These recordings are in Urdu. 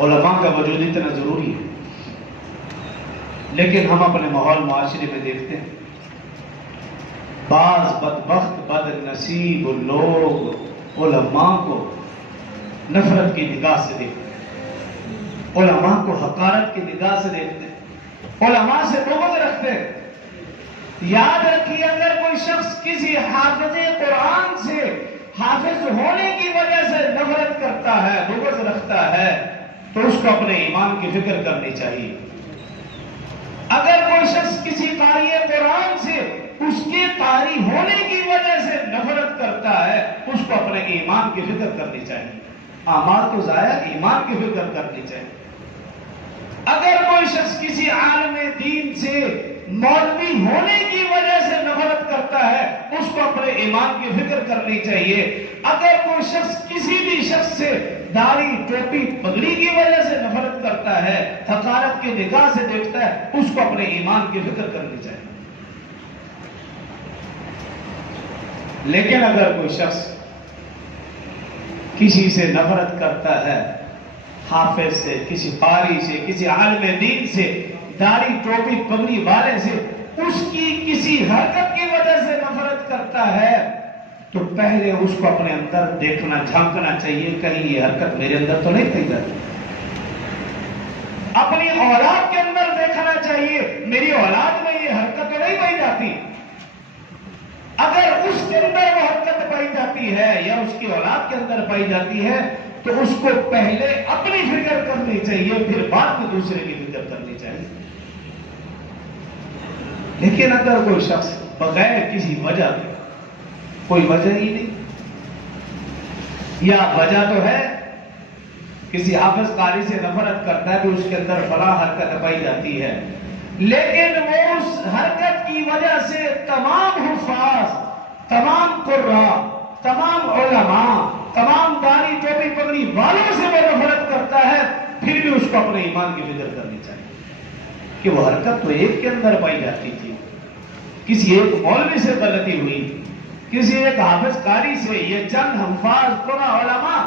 علماء کا وجود اتنا ضروری ہے، لیکن ہم اپنے ماحول معاشرے میں دیکھتے ہیں بعض بدبخت بد نصیب لوگ علماء کو نفرت کی نگاہ سے دیکھتے ہیں، علماء کو حقارت کی نگاہ سے دیکھتے ہیں، علماء سے بغض رکھتے ہیں۔ یاد رکھیے، اگر کوئی شخص کسی حافظ قرآن سے حافظ ہونے کی وجہ سے نفرت کرتا ہے، بغض رکھتا ہے، تو اس کو اپنے ایمان کی فکر کرنی چاہیے۔ اگر کوئی شخص کسی قاری قرآن سے اس کے قاری ہونے کی وجہ سے نفرت کرتا ہے، اس کو اپنے ایمان کی فکر کرنی چاہیے۔ اعمال تو ضائع، ایمان کی فکر کرنی چاہیے۔ اگر کوئی شخص کسی عالم دین سے مولوی ہونے کی وجہ سے نفرت کرتا ہے، اس کو اپنے ایمان کی فکر کرنی چاہیے۔ اگر کوئی شخص کسی بھی شخص سے داڑھی ٹوپی پگڑی کی وجہ سے نفرت کرتا ہے، حقارت کی نگاہ سے دیکھتا ہے، اس کو اپنے ایمان کی فکر کرنی چاہیے۔ لیکن اگر کوئی شخص کسی سے نفرت کرتا ہے، حافظ سے، کسی قاری سے، کسی عالم دین سے، داڑھی ٹوپی پگڑی والے سے، اس کی کسی حرکت کی وجہ سے نفرت کرتا ہے، تو پہلے اس کو اپنے اندر دیکھنا، جھانکنا چاہیے، کہیں یہ حرکت میرے اندر تو نہیں پائی جاتی۔ اپنی اولاد کے اندر دیکھنا چاہیے، میری اولاد میں یہ حرکت تو نہیں پائی جاتی۔ اگر اس کے اندر وہ حرکت پائی جاتی ہے یا اس کی اولاد کے اندر پائی جاتی ہے، تو اس کو پہلے اپنی فکر کرنی چاہیے، پھر بعد میں دوسرے کی فکر کرنی چاہیے۔ لیکن اگر کوئی شخص بغیر کسی وجہ، کوئی وجہ ہی نہیں، یا وجہ تو ہے، کسی حافظ قاری سے نفرت کرتا ہے تو اس کے اندر فلاں حرکت پائی جاتی ہے، لیکن وہ اس حرکت کی وجہ سے تمام حفاظ، تمام قراء، تمام علماء، تمام داڑھی ٹوپی پگڑی والوں سے وہ نفرت کرتا ہے، پھر بھی اس کو اپنے ایمان کی فکر کرنی چاہیے کہ وہ حرکت تو ایک کے اندر پائی جاتی تھی، کسی ایک مولوی سے غلطی ہوئی، کسی ایک حافظ قاری سے، یہ چند حفاظ قراء علماء،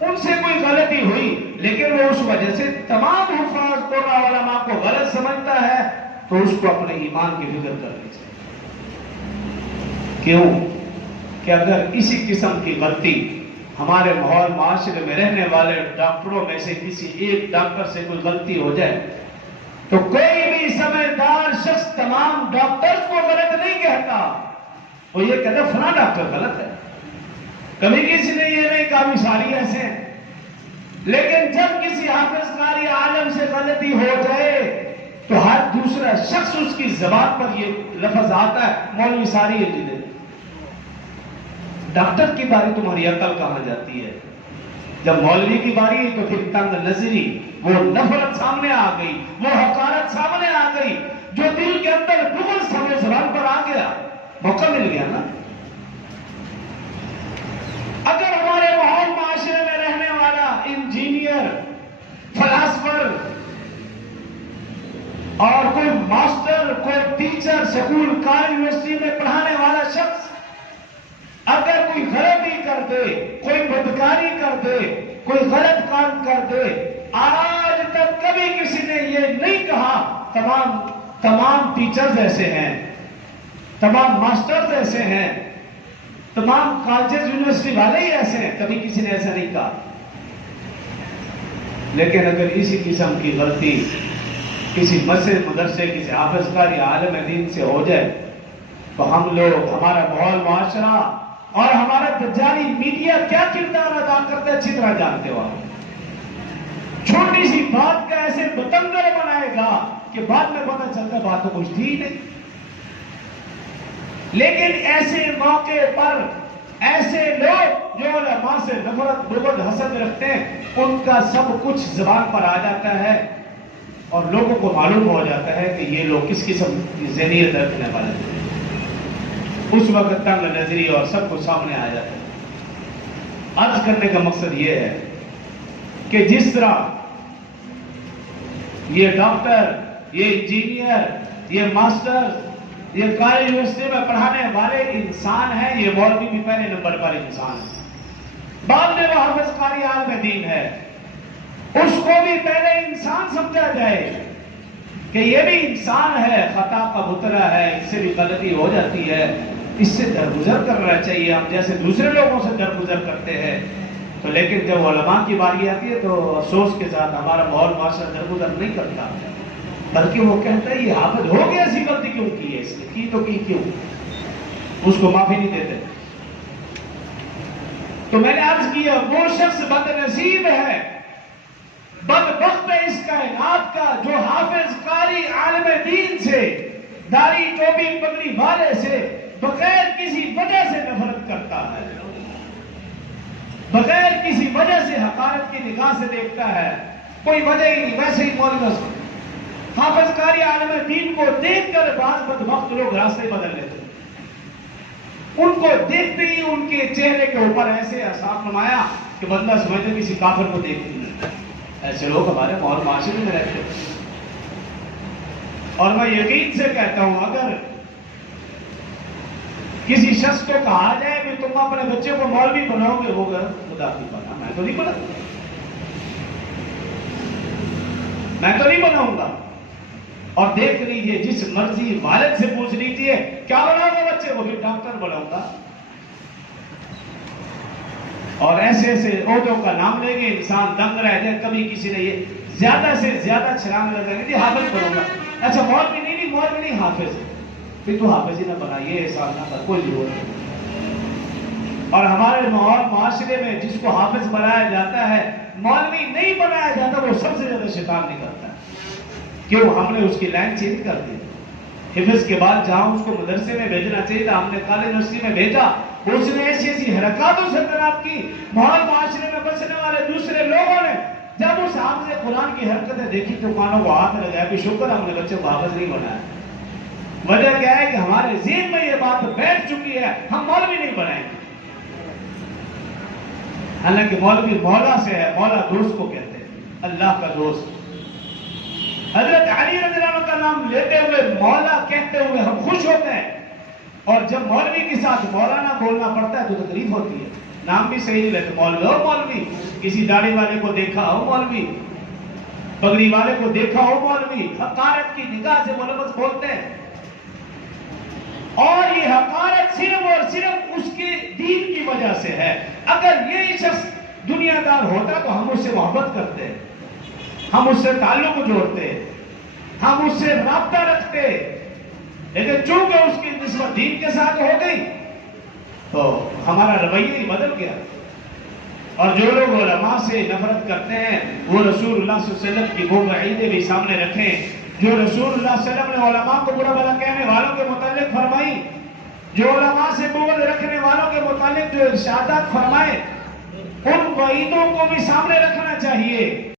ان سے کوئی غلطی ہوئی، لیکن وہ اس وجہ سے تمام حفاظ قراء علماء کو غلط سمجھتا ہے، تو اس کو اپنے ایمان کی فکر کرنی چاہیے۔ کیوں کہ اگر اسی قسم کی غلطی ہمارے ماحول معاشرے میں رہنے والے ڈاکٹروں میں سے کسی ایک ڈاکٹر سے کوئی غلطی ہو جائے، تو کوئی بھی سمجھدار شخص تمام ڈاکٹرز کو غلط نہیں کہتا، وہ یہ کہتا فلاں ڈاکٹر غلط ہے۔ کبھی کسی نے یہ نہیں کہا ساری ایسے ہیں، لیکن جب کسی حافظ قاری عالم سے غلطی ہو جائے تو ہر دوسرا شخص اس کی زبان پر یہ لفظ آتا ہے، مولوی ساری ہے جی۔ ڈاکٹر کی باری تمہاری عقل کہاں جاتی ہے؟ جب مولوی کی باری تو پھر تنگ نظری، وہ نفرت سامنے آ گئی، وہ حقارت سامنے آ گئی، جو دل کے اندر بغض تھا وہ زبان پر آ گیا، موقع مل گیا نا۔ اگر ہمارے ماحول معاشرے میں رہنے والا انجینئر، فلاسفر اور کوئی ماسٹر، کوئی ٹیچر، سکول، کالج، یونیورسٹی میں پڑھانے والا شخص اگر کوئی غلطی کر دے، کوئی بدکاری کر دے، کوئی غلط کام کر دے، آج تک کبھی کسی نے یہ نہیں کہا تمام ٹیچرز ایسے ہیں، تمام ماسٹرز ایسے ہیں، تمام کالجز یونیورسٹی والے ہی ایسے ہیں، کبھی کسی نے ایسا نہیں کہا۔ لیکن اگر اسی قسم کی غلطی کسی مسجد، مدرسے، کسی حافظ قاری عالم دین سے ہو جائے تو ہم لوگ، ہمارا ماحول معاشرہ اور ہمارا دجالی میڈیا کیا کردار ادا کرتے اچھی طرح جانتے ہو آپ۔ چھوٹی سی بات کا ایسے بتنگڑ بنائے گا کہ بعد میں پتہ چلتا بات تو کچھ تھی نہیں۔ لیکن ایسے موقع پر ایسے لوگ جو علماء سے نفرت، بغض، حسد رکھتے ہیں، ان کا سب کچھ زبان پر آ جاتا ہے اور لوگوں کو معلوم ہو جاتا ہے کہ یہ لوگ کس قسم کی ذہنیت رکھنے والے ہیں۔ اس وقت تنگ نظری اور سب کچھ سامنے آ جاتا ہے۔ عرض کرنے کا مقصد یہ ہے کہ جس طرح یہ ڈاکٹر، یہ انجینئر، یہ ماسٹر، یہ کالج یونیورسٹی میں پڑھانے والے انسان ہیں، یہ مولوی بھی پہلے نمبر پر انسان ہے، بعد میں وہ حافظ قاری عالم دین ہے، اس کو بھی پہلے انسان سمجھا جائے کہ یہ بھی انسان ہے، خطا کا مترا ہے، اس سے بھی غلطی ہو جاتی ہے، اس سے درگزر کرنا چاہیے ہم جیسے دوسرے لوگوں سے درگزر کرتے ہیں۔ تو لیکن جب علماء کی باری آتی ہے تو افسوس کے ساتھ ہمارا ماحول معاشرہ درگزر نہیں کرتا، بلکہ وہ کہتا ہے یہ حافظ ہو گیا، ایسی غلطی کیوں کی ہے، اس نے کی تو کی کیوں، اس کو معافی نہیں دیتے۔ تو میں نے عرض کیا وہ شخص بد نصیب ہے، بدبخت ہے اس کائنات کا جو حافظ، قاری، عالم دین سے، داڑھی ٹوپی پگڑی والے سے بغیر کسی وجہ سے نفرت کرتا ہے، بغیر کسی وجہ سے حقارت کی نگاہ سے دیکھتا ہے، کوئی وجہ ہی نہیں، ویسے ہی مولوی حافظ، قاری، عالم دین کو دیکھ کر بعض بدبخت لوگ راستے بدل لیتے ہیں، ان کو دیکھتے ہی ان کے چہرے کے اوپر ایسے احساس نمایا کہ بندہ سمجھے کسی کافر کو دیکھتے ہیں۔ ایسے لوگ ہمارے ماحول معاشرے میں رہتے ہیں، اور میں یقین سے کہتا ہوں اگر کسی شخص کو کہا جائے کہ تم اپنے بچے کو مولوی بناؤ گے، ہوگا خدا کی پناہ میں تو نہیں بناؤں گا، میں تو نہیں بناؤں گا۔ اور دیکھ لیجیے جس مرضی والد سے پوچھ لیجیے کیا بناؤں گا بچے کو، پھر ڈاکٹر بناؤں گا، اور ایسے ایسے عہدوں کا نام لیں گے انسان دنگ رہ جائے۔ کبھی کسی نے یہ زیادہ سے زیادہ چھلانگ لگائیں گے، جی حافظ بنوں گا، اچھا مولوی نہیں، مولوی نہیں حافظ ہے، پھر تو حافظ ہی نہ بنا، یہ احساس نہ کر، کوئی ضرورت نہیں۔ اور ہمارے ماحول معاشرے میں جس کو حافظ بنایا جاتا ہے، مولوی نہیں بنایا جاتا، وہ سب سے زیادہ شیطان نکلتا ہے۔ کیوں؟ ہم نے اس کی لائن چینج کر دی، حفظ کے بعد جہاں اس کو مدرسے میں بھیجنا چاہیے تھا، ہم نے کالج یونیورسٹی میں بھیجا، اس نے ایسی ایسی حرکاتوں سے خراب کی، ماحول معاشرے میں بسنے والے دوسرے لوگوں نے جب اس حافظ قرآن کی حرکتیں دیکھی تو کانوں کو ہاتھ لگایا کہ شکر ہم نے بچے کو حافظ نہیں بنایا۔ وجہ کیا ہے کہ ہمارے ذہن میں یہ بات بیٹھ چکی ہے، ہم مولوی نہیں بنائیں گے، حالانکہ مولوی مولا سے ہے، مولا دوست کو کہتے ہیں، اللہ کا دوست۔ حضرت علی رضی اللہ عنہ کا نام لیتے ہوئے، مولا کہتے ہوئے ہم خوش ہوتے ہیں، اور جب مولوی کے ساتھ مولانا بولنا پڑتا ہے تو تکلیف ہوتی ہے، نام بھی صحیح نہیں لیتے، مولوی ہو مولوی، کسی داڑھی والے کو دیکھا ہو مولوی، پگڑی والے کو دیکھا ہو مولوی، حقارت کی نگاہ سے وہ لفظ بولتے ہیں، اور یہ حقارت صرف اور صرف اس کے دین کی وجہ سے ہے۔ اگر یہ شخص دنیا دار ہوتا تو ہم اس سے محبت کرتے، ہم اس سے تعلق جوڑتے، ہم اس سے رابطہ رکھتے، لیکن چونکہ اس کی نسبت دین کے ساتھ ہو گئی تو ہمارا رویہ ہی بدل گیا۔ اور جو لوگ علماء سے نفرت کرتے ہیں وہ رسول اللہ صلی اللہ علیہ وسلم کی وہ وعیدیں بھی سامنے رکھیں جو رسول اللہ صلی اللہ علیہ وسلم نے علماء کو برا بھلا کہنے والوں کے متعلق فرمائی، جو علماء سے بغض رکھنے والوں کے متعلق جو ارشادات فرمائے، ان وعیدوں کو بھی سامنے رکھنا چاہیے۔